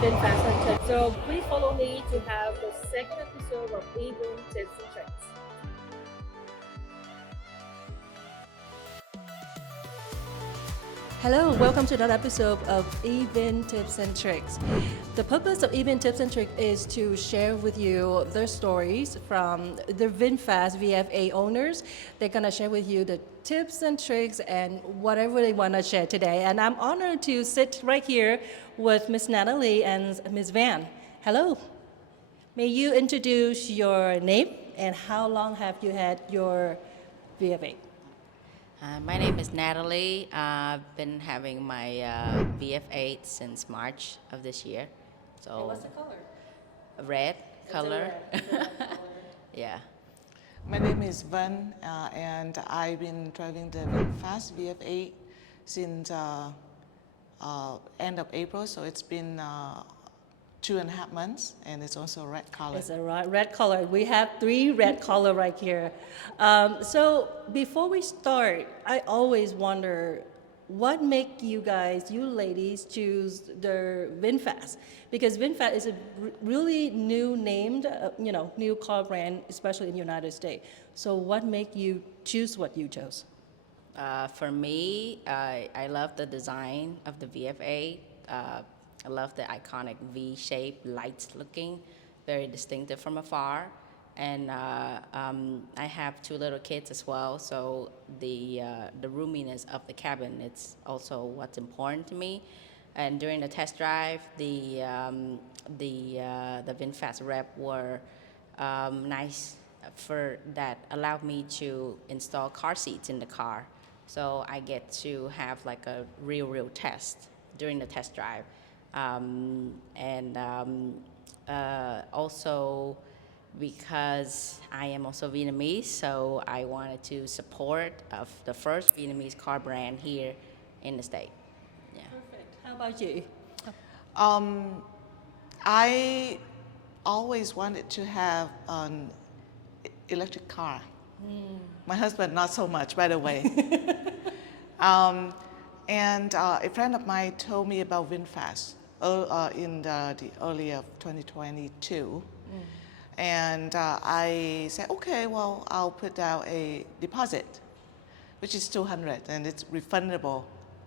VinFast and So please follow me to have the second episode of E-VIN tips and tricks. Hello, welcome to another episode of E-VIN Tips and Tricks. The purpose of E-VIN Tips and Tricks is to share with you their stories from the VinFast VF owners. They're going to share with you the tips and tricks and whatever they want to share today. And I'm honored to sit right here with Miss Natalie and Miss Van. Hello. May you introduce your name and how long have you had your VF8? My name is Natalie. I've been having my VF8 since March of this year. So And what's the color? red color. It's a red color. Yeah. My name is VIN, and I've been driving the VinFast VF8 since end of April, so it's been 2.5 months, and it's also red color. It's a red color. We have 3 red color right here. So before we start, I always wonder what make you guys, you ladies, choose the VinFast? Because VinFast is a really new named, new car brand, especially in the United States. So what make you choose what you chose? For me, I love the design of the VF8. I love the iconic V-shaped lights looking, very distinctive from afar. And I have 2 little kids as well, so the roominess of the cabin, it's also what's important to me. And during the test drive, the VinFast rep were nice for that allowed me to install car seats in the car. So I get to have like a real test during the test drive. Also because I am also Vietnamese, so I wanted to support of the first Vietnamese car brand here in the state. Yeah. Perfect. How about you? I always wanted to have an electric car. My husband, not so much, by the way. And a friend of mine told me about VinFast in the early of 2022. And I said, okay, well, I'll put down a deposit, which is $200, and it's refundable,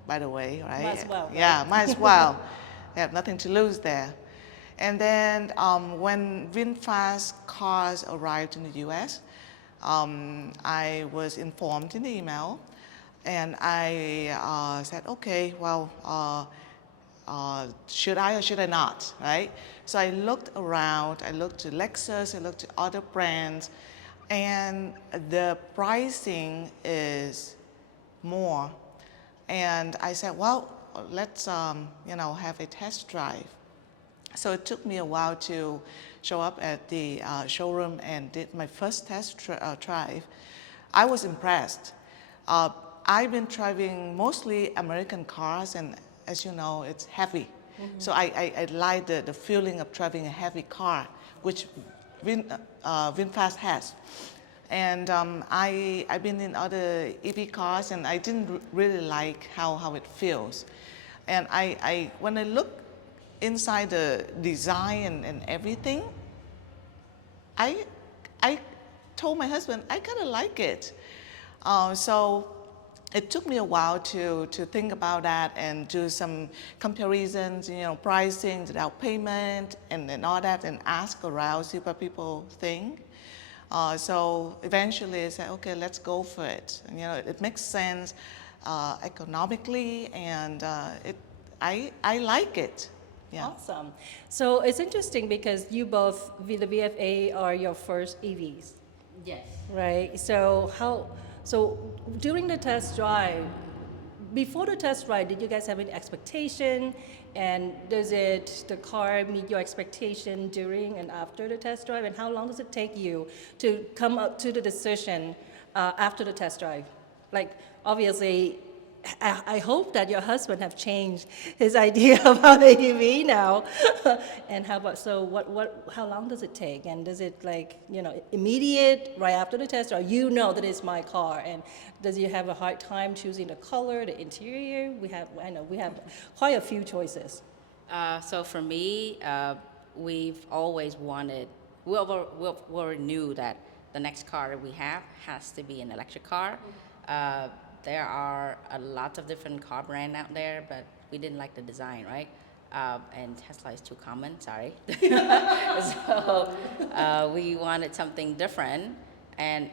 by the way, right? Might as well, right? Yeah, might as well. I have nothing to lose there. And then when VinFast cars arrived in the U.S., I was informed in the email, and I said, okay, well, should I or should I not, right? So I looked around, I looked to Lexus, I looked to other brands, and the pricing is more. And I said, well, let's have a test drive. So it took me a while to show up at the showroom and did my first test drive. I was impressed. I've been driving mostly American cars, and as you know, it's heavy. So I like the feeling of driving a heavy car, which VinFast has. And I've been in other EV cars, and I didn't really like how it feels. And when I look inside the design and everything, I told my husband, I kind of like it. So it took me a while to think about that and do some comparisons, pricing, the down payment, and all that, and ask around, see what people think. So eventually I said, okay, let's go for it. And, it makes sense economically, and I like it. Yeah. Awesome. So it's interesting because you both, the VFA, are your first EVs, Yes. right? So during the test drive, before the test drive, did you guys have any expectation? And does the car meet your expectation during and after the test drive? And how long does it take you to come up to the decision after the test drive? Like, obviously, I hope that your husband have changed his idea about ADV now. And how long does it take? And does it immediate right after the test, or that it's my car? And does you have a hard time choosing the color, the interior? We have quite a few choices. So for me, we've always wanted, we knew that the next car we have has to be an electric car. There are a lot of different car brands out there, but we didn't like the design, right? And Tesla is too common, sorry. So we wanted something different. And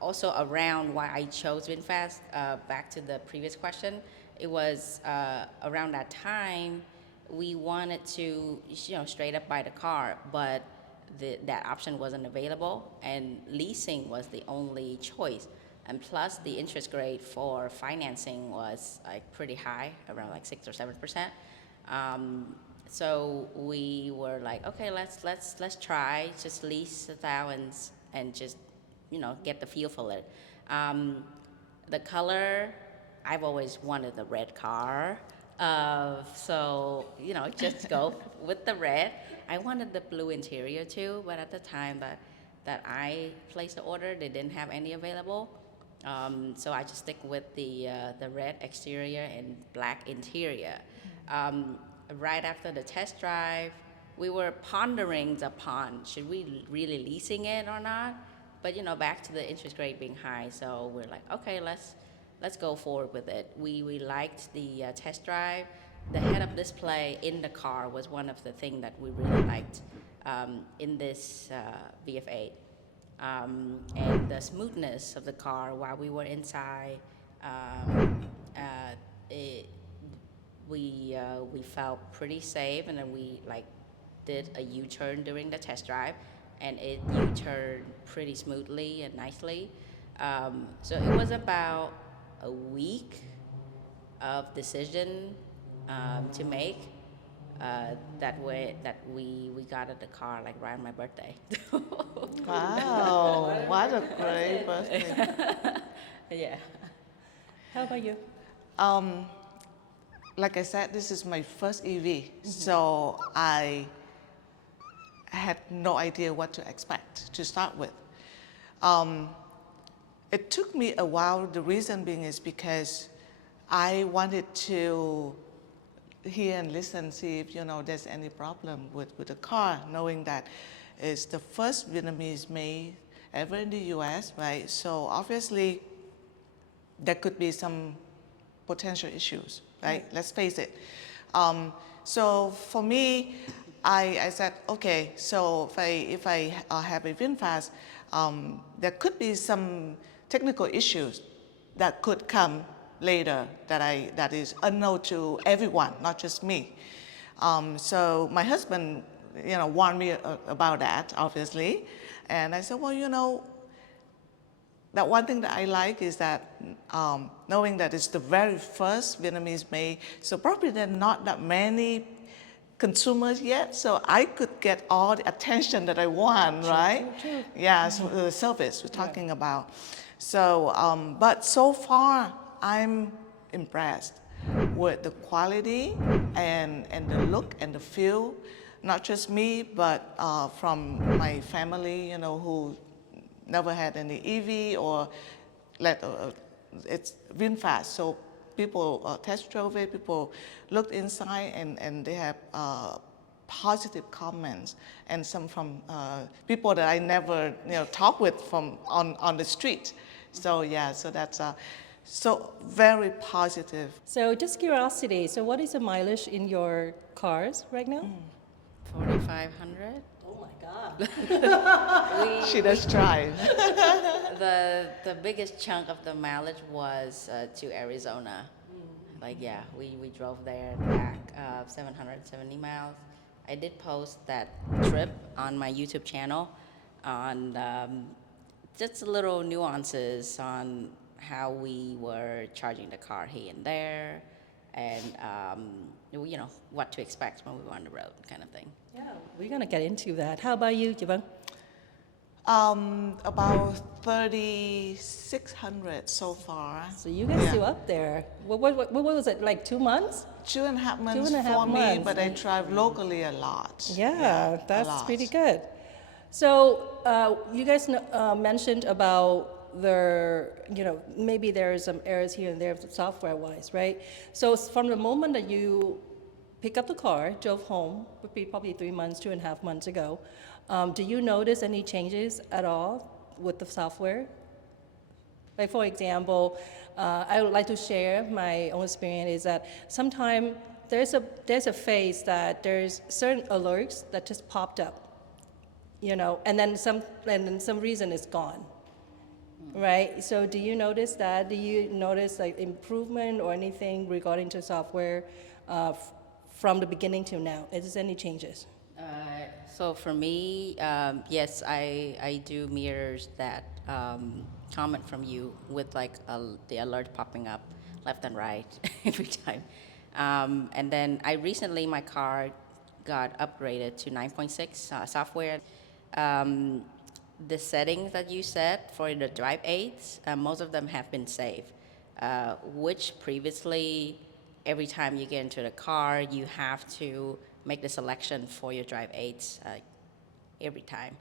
also around why I chose VinFast, back to the previous question, it was around that time we wanted to, straight up buy the car, but that option wasn't available, and leasing was the only choice. And plus, the interest rate for financing was like pretty high, around like 6 or 7%. So we were like, okay, let's try just lease the thousands and just get the feel for it. The color, I've always wanted the red car. So, just go with the red. I wanted the blue interior too, but at the time that I placed the order, they didn't have any available. So I just stick with the red exterior and black interior. Right after the test drive, we were pondering upon should we really leasing it or not. But back to the interest rate being high, so we're like, okay, let's go forward with it. We liked the test drive. The head-up display in the car was one of the things that we really liked in this VF8. And the smoothness of the car while we were inside, we felt pretty safe, and then we did a U-turn during the test drive, and it U-turned pretty smoothly and nicely. So it was about a week of decision to make. That we got at the car right on my birthday. Wow, what a great birthday. Yeah. How about you? Like I said, this is my first EV, so I had no idea what to expect to start with. It took me a while. The reason being is because I wanted to hear and listen, see if there's any problem with the car, knowing that it's the first Vietnamese made ever in the U.S., right? So obviously there could be some potential issues, right? Let's face it. So for me, I said, okay, so if I have a VinFast, there could be some technical issues that could come later that is unknown to everyone, not just me. So my husband, warned me about that, obviously, and I said, well, that one thing that I like is that knowing that it's the very first Vietnamese made, so probably there are not that many consumers yet, so I could get all the attention that I want, right? True. Yeah, so the service we're talking about. So, but so far, I'm impressed with the quality and the look and the feel, not just me, but from my family, who never had any EV or it's VinFast. So people test drove it, people looked inside, and they have positive comments, and some from people that I never talk with from on the street. So yeah, so that's so very positive. So just curiosity, so what is the mileage in your cars right now? 4,500. Oh my God. She does drive. The biggest chunk of the mileage was to Arizona. We drove there and back 770 miles. I did post that trip on my YouTube channel on just little nuances on how we were charging the car here and there, and what to expect when we were on the road, kind of thing. Yeah, we're gonna get into that. How about you, Jibang? About 3,600 so far. So you guys still up there. What was it, like 2 months? 2.5 months 2.5 for me, months. but I drive locally a lot. Yeah, a that's lot. pretty good. So you guys mentioned about maybe there are some errors here and there software-wise, right? So from the moment that you pick up the car, drove home, would be probably 3 months, 2.5 months ago. Do you notice any changes at all with the software? Like for example, I would like to share my own experience is that sometimes there's a phase that there's certain alerts that just popped up, and then some reason it's gone, right? So do you notice that? Do you notice like improvement or anything regarding to software from the beginning to now? Is there any changes? So for me, yes, I do mirrors that comment from you with like the alert popping up left and right every time. And then my car got upgraded to 9.6 software. The settings that you set for the drive aids, most of them have been saved, which previously, every time you get into the car, you have to make the selection for your drive aids every time.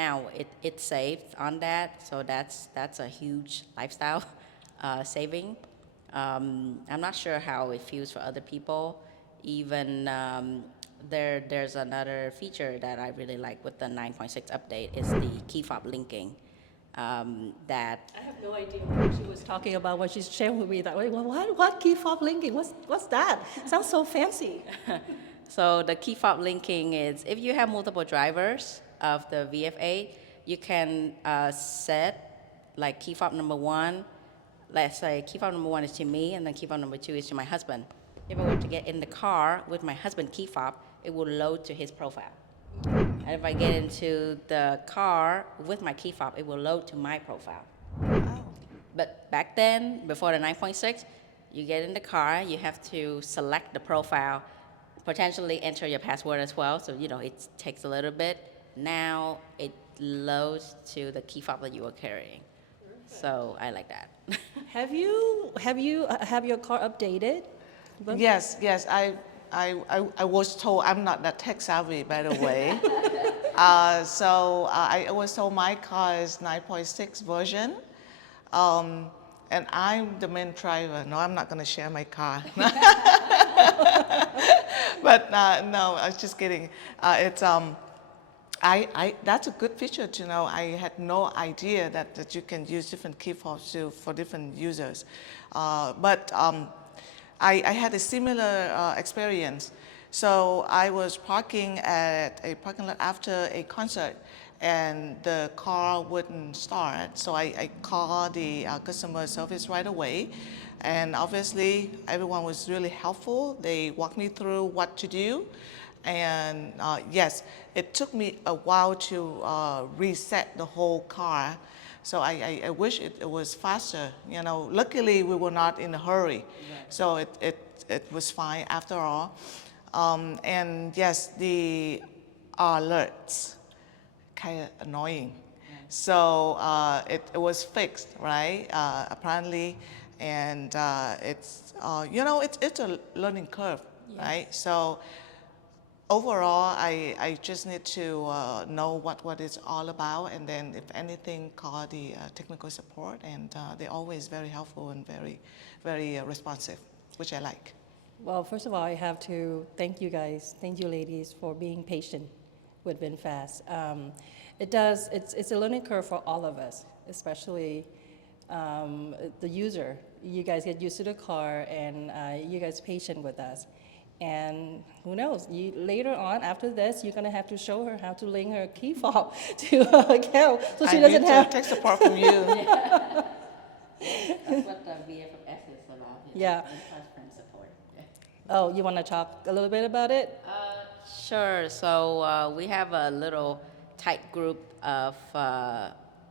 Now it's saved on that, so that's a huge lifestyle saving. I'm not sure how it feels for other people. Even there's another feature that I really like with the 9.6 update is the key fob linking. That I have no idea what she was talking about when she's sharing with me that way. Well, what key fob linking? What's that? Sounds so fancy. So the key fob linking is if you have multiple drivers of the VF8, you can set like key fob number 1. Let's say key fob number 1 is to me, and then key fob number 2 is to my husband. If I were to get in the car with my husband key fob, it will load to his profile. And if I get into the car with my key fob, it will load to my profile. Oh. But back then, before the 9.6, you get in the car, you have to select the profile, potentially enter your password as well. So, it takes a little bit. Now it loads to the key fob that you are carrying. So I like that. Have you have your car updated? Yes, I was told, I'm not that tech savvy, by the way. So I was told my car is 9.6 version. And I'm the main driver. No, I'm not going to share my car. But no, I was just kidding. That's a good feature to know. I had no idea that you can use different key fobs for different users. But I had a similar experience. So I was parking at a parking lot after a concert, and the car wouldn't start. So I called the customer service right away. And obviously, everyone was really helpful. They walked me through what to do. And yes, it took me a while to reset the whole car. So I wish it was faster. Luckily we were not in a hurry, so it was fine after all. And yes, the alerts kind of annoying. So it was fixed, right? Apparently, and it's it's a learning curve, right? So overall, I just need to know what it's all about, and then if anything, call the technical support, and they're always very helpful and very responsive, which I like. Well, first of all, I have to thank you guys, thank you ladies for being patient with VinFast. It's a learning curve for all of us, especially the user. You guys get used to the car, and you guys patient with us. And who knows, later on, after this, you're going to have to show her how to link her key fob to her account, so she doesn't have tech support from you. That's what the VFS is about. Yeah. Friend support. Oh, you want to talk a little bit about it? Sure. So we have a little tight group of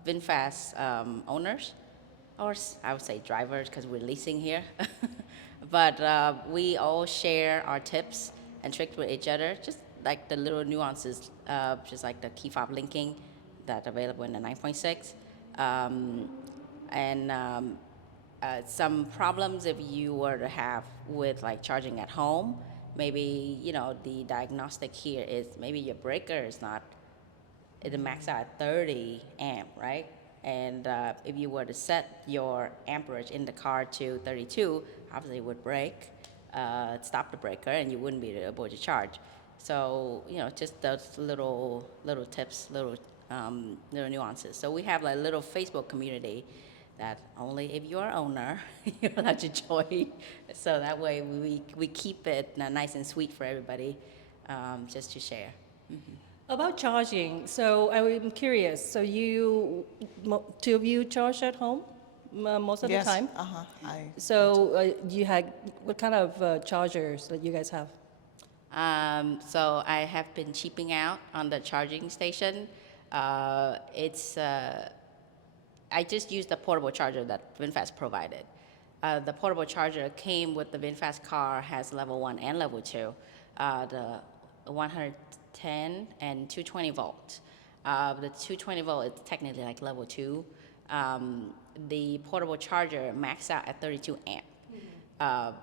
VinFast owners, or I would say drivers, because we're leasing here. But we all share our tips and tricks with each other, just like the little nuances, just like the key fob linking that's available in the 9.6. And some problems if you were to have with like charging at home, maybe, the diagnostic here is maybe your breaker is not, it max out at 30 amp, right? And if you were to set your amperage in the car to 32, obviously it would break. stop the breaker, and you wouldn't be able to charge. So just those little tips, little nuances. So we have like a little Facebook community that only if you're an owner you're allowed to join. So that way we keep it nice and sweet for everybody, just to share. About charging, so I'm curious. So two of you charge at home most of Yes. the time? So you had what kind of chargers that you guys have? So I have been cheaping out on the charging station. I just used the portable charger that VinFast provided. The portable charger came with the VinFast car, has level 1 and level 2, the 110 and 220 volt. The 220 volt is technically like level 2. The portable charger maxed out at 32 amp.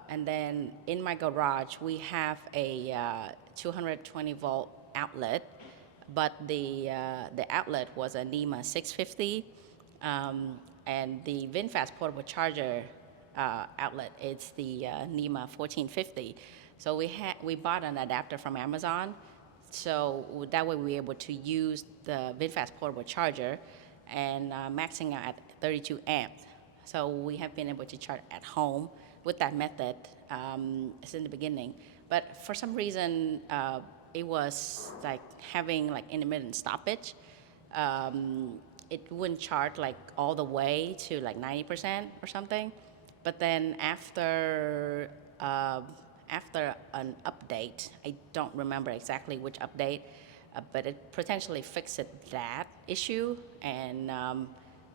And then in my garage, we have a 220 volt outlet, but the outlet was a NEMA 650, and the VinFast portable charger outlet is the NEMA 1450. So we bought an adapter from Amazon, so that way we were able to use the VinFast portable charger and maxing out at 32 amps. So we have been able to charge at home with that method since the beginning. But for some reason, it was like having like intermittent stoppage. It wouldn't charge like all the way to like 90% or something. But then after an update, I don't remember exactly which update, but it potentially fixed that issue. And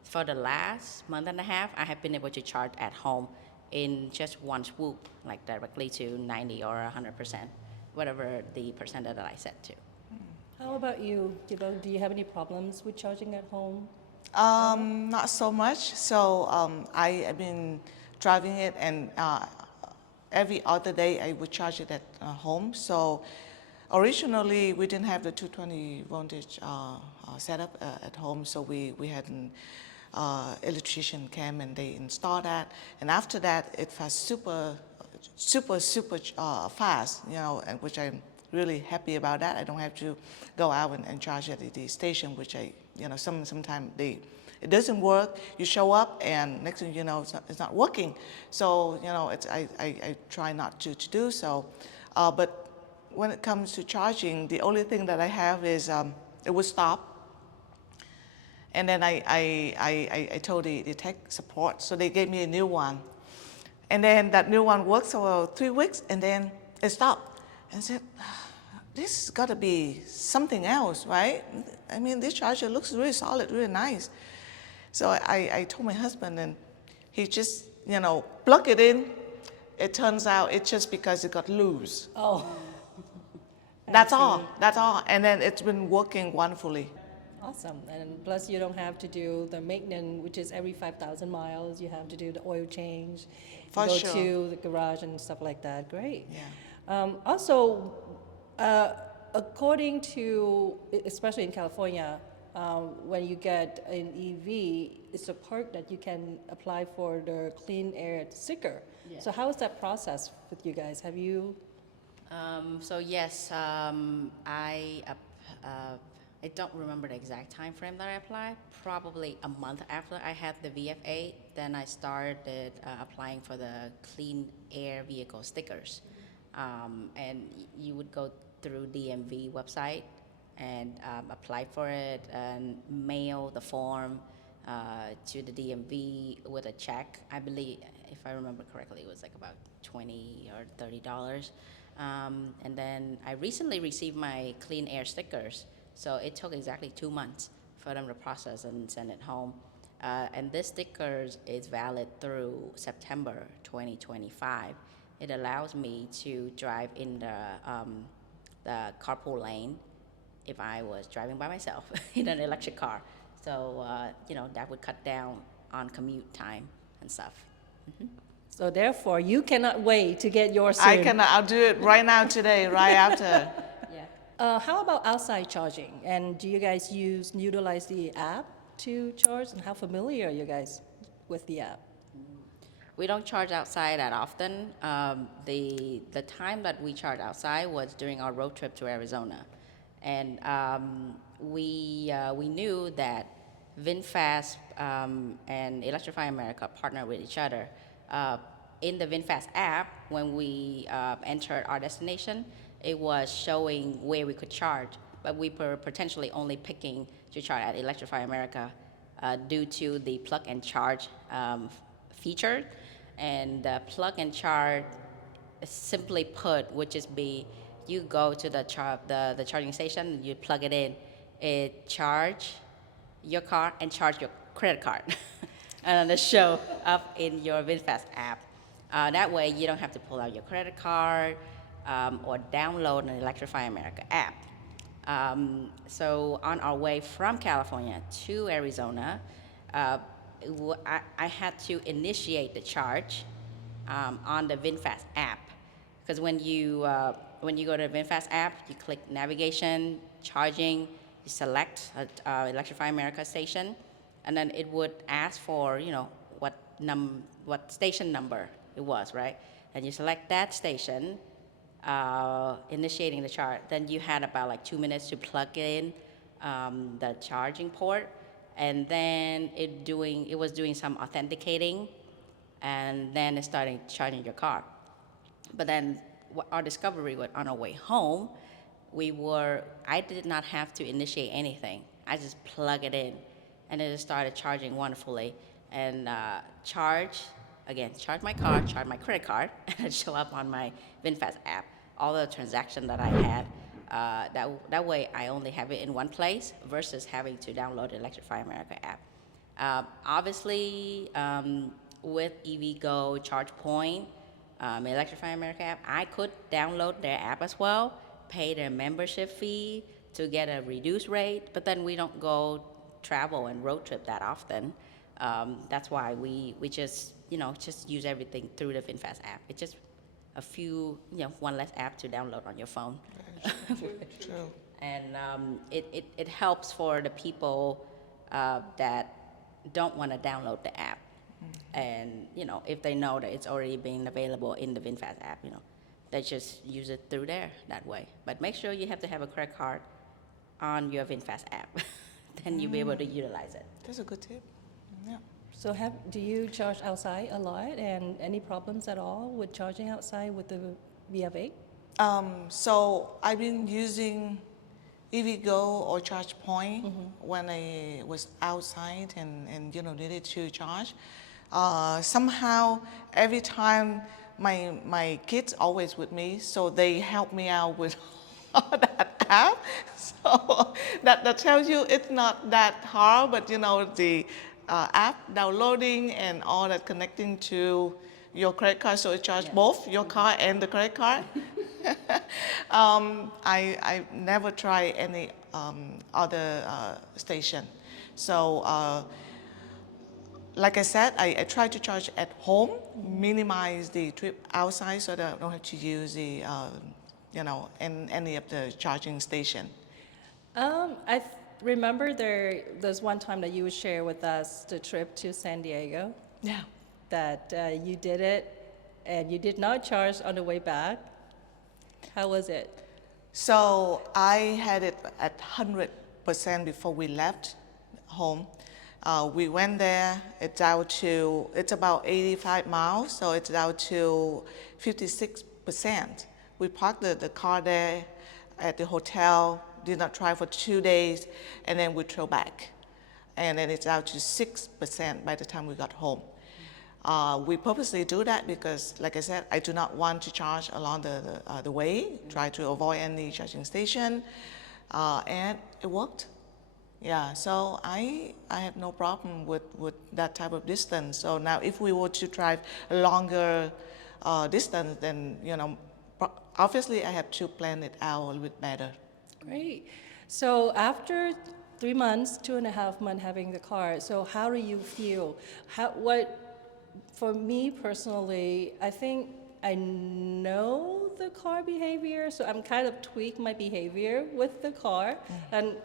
for the last month and a half, I have been able to charge at home in just one swoop, like directly to 90 or 100%, whatever the percent that I set to. How about you, Thibaut? Do you have any problems with charging at home? Not so much. So I've been driving it, and every other day I would charge it at home. So originally we didn't have the 220 voltage setup at home, so we had an electrician came and they installed that. And after that, it was super fast, and which I'm really happy about that. I don't have to go out and charge at the station, which sometimes it doesn't work. You show up and next thing you know, it's not working. So I try not to do so. But when it comes to charging, the only thing that I have is it would stop. And then I told the tech support, so they gave me a new one. And then that new one worked for 3 weeks, and then it stopped. And I said, this has got to be something else, right? I mean, this charger looks really solid, really nice. So I told my husband, and he just, plug it in. It turns out it's just because it got loose. Oh. That's all. And then it's been working wonderfully. Awesome. And plus you don't have to do the maintenance, which is every 5,000 miles. You have to do the oil change, For go sure. to the garage and stuff like that. Great. Yeah. Also, according to, especially in California, when you get an EV, it's a perk that you can apply for the clean air sticker. Yeah. So how is that process with you guys? Have you? So yes, I don't remember the exact time frame that I applied. Probably a month after I had the VFA, then I started applying for the clean air vehicle stickers. And you would go through DMV website and apply for it and mail the form to the DMV with a check. I believe, if I remember correctly, it was like about $20 or $30. And then I recently received my clean air stickers. So it took exactly 2 months for them to process and send it home. And this sticker is valid through September 2025. It allows me to drive in the carpool lane if I was driving by myself in an electric car. So, that would cut down on commute time and stuff. Mm-hmm. So therefore, you cannot wait to get yours soon. I'll do it right now today, right after. How about outside charging? And do you guys utilize the app to charge? And how familiar are you guys with the app? We don't charge outside that often. The time that we charge outside was during our road trip to Arizona, and we knew that VinFast and Electrify America partner with each other. In the VinFast app, when we entered our destination, it was showing where we could charge, but we were potentially only picking to charge at Electrify America due to the plug and charge feature. And the plug and charge, simply put, would just be you go to the charging station, you plug it in, it charge your car and charge your credit card, and it show up in your VinFast app. That way, you don't have to pull out your credit card or download an Electrify America app. So on our way from California to Arizona, I had to initiate the charge on the VinFast app, because when you go to the VinFast app, you click navigation, charging, you select Electrify America station, and then it would ask for what station number it was, right? And you select that station, initiating the charge. Then you had about like 2 minutes to plug in the charging port, and then it was doing some authenticating, and then it started charging your car. But then our discovery was on our way home, I did not have to initiate anything. I just plug it in, and it started charging wonderfully. And charge my car, charge my credit card, and it show up on my VinFast app, all the transactions that I had. That way, I only have it in one place versus having to download the Electrify America app. Obviously, with EV Go, ChargePoint, Electrify America app, I could download their app as well, pay their membership fee to get a reduced rate, but then we don't go travel and road trip that often. That's why we just use everything through the VinFast app. It's just a few, one less app to download on your phone. True. And it helps for the people that don't want to download the app. And if they know that it's already being available in the VinFast app, they just use it through there that way. But make sure you have to have a credit card on your VinFast app. Then you'll be able to utilize it. That's a good tip. Yeah. So do you charge outside a lot, and any problems at all with charging outside with the VF8? So I've been using EVgo or ChargePoint when I was outside and needed to charge. Somehow every time my kids always with me, so they help me out with all that app. So that tells you it's not that hard, but the app downloading and all that connecting to your credit card, so it charges both your car and the credit card. I never try any other station. So like I said, I try to charge at home, minimize the trip outside so that I don't have to use the any of the charging station. I remember there's one time that you would share with us the trip to San Diego. Yeah. That you did it, and you did not charge on the way back. How was it? So I had it at 100% before we left home. We went there, it's about 85 miles, so it's down to 56%. We parked the car there at the hotel, did not drive for 2 days, and then we drove back. And then it's down to 6% by the time we got home. We purposely do that because, like I said, I do not want to charge along the way, try to avoid any charging station, and it worked. Yeah, so I have no problem with that type of distance. So now if we were to drive a longer distance, then, obviously I have to plan it out a little bit better. Great. So after 3 months, 2.5 months having the car, so how do you feel? For me personally, I think I know the car behavior, so I'm kind of tweak my behavior with the car. And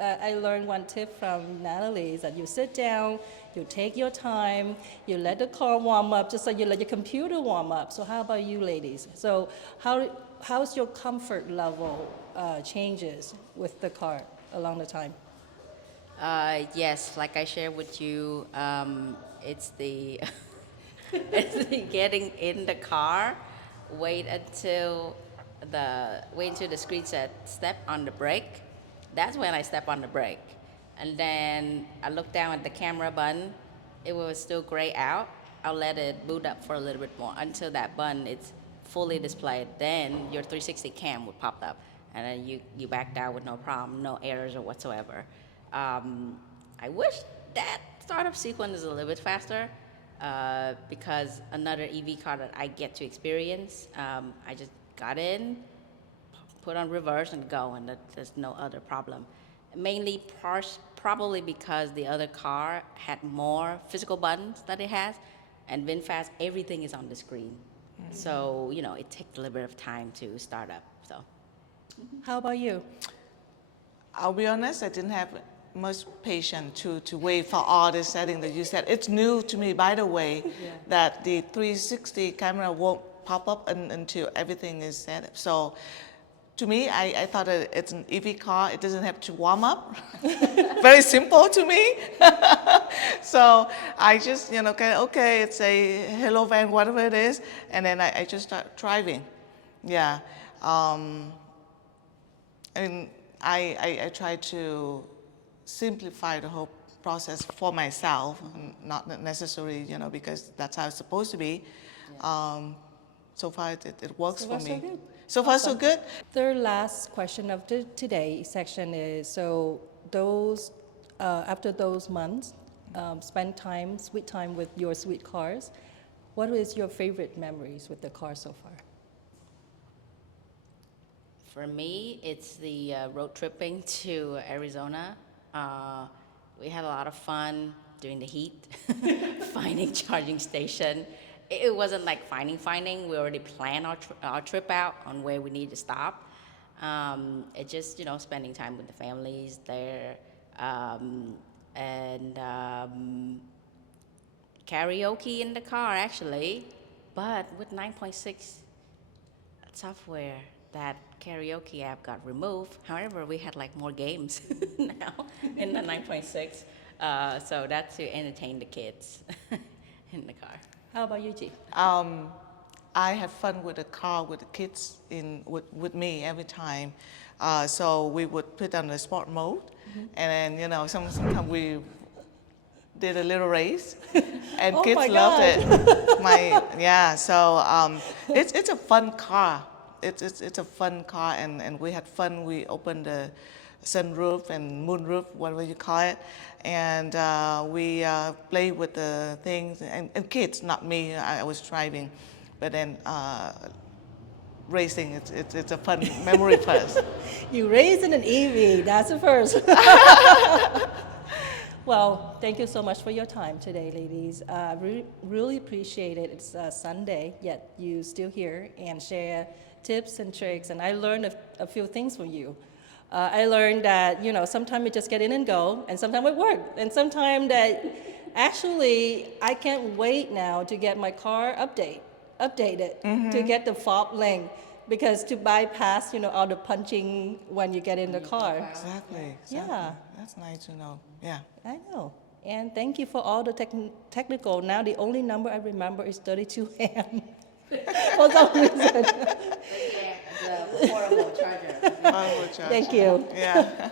I learned one tip from Natalie is that you sit down, you take your time, you let the car warm up, just like you let your computer warm up. So how about you ladies? So how's your comfort level changes with the car along the time? Yes, like I shared with you, it's the it's the getting in the car, wait until the screen said step on the brake. That's when I step on the brake, and then I look down at the camera button. It was still gray out. I'll let it boot up for a little bit more until that button is fully displayed. Then your 360 cam would pop up, and then you backed out with no problem, no errors or whatsoever. I wish that startup sequence is a little bit faster because another EV car that I get to experience, I just got in, put on reverse and go, and there's no other problem. Mainly probably because the other car had more physical buttons that it has, and VinFast, everything is on the screen. So, it takes a little bit of time to start up, so. How about you? I'll be honest, I didn't have much patience to wait for all the settings that you said. It's new to me, by the way, that the 360 camera won't pop up until everything is set up. So to me, I thought that it's an EV car. It doesn't have to warm up. Very simple to me. So I just, okay, it's a hello van, whatever it is, and then I just start driving. Yeah. And I try to simplify the whole process for myself, not necessarily, because that's how it's supposed to be. So far, it works So for far, so me. good. So far, so good. Third last question of today's section is, so those, after those months, spend sweet time with your sweet cars, what is your favorite memories with the car so far? For me, it's the road tripping to Arizona. We had a lot of fun during the heat, finding charging station. It wasn't like finding. We already planned our trip out on where we need to stop. It just, spending time with the families there, and karaoke in the car, actually. But with 9.6 software, that karaoke app got removed. However, we had like more games now in the 9.6. So that's to entertain the kids in the car. How about you, G? I have fun with the car with the kids with me every time. So we would put on the sport mode, and then sometimes we did a little race, and Oh kids my loved God. it. So it's a fun car. It's a fun car, and we had fun. We opened the sunroof and moonroof, whatever you call it, and we played with the things, and kids, not me. I was driving, but then racing, it's a fun memory for us. You raised in an EV, that's the first. Well, thank you so much for your time today, ladies. Really appreciate it. It's Sunday, yet you still here and share tips and tricks, and I learned a few things from you. I learned that, sometimes you just get in and go, and sometimes it worked, and sometimes that actually I can't wait now to get my car updated, to get the fob link, because to bypass, all the punching when you get in the car. Exactly. Yeah. That's nice to know. Yeah. I know. And thank you for all the technical. Now the only number I remember is 32 AM. For some reason. The portable charger. Power charge. Thank you. Yeah.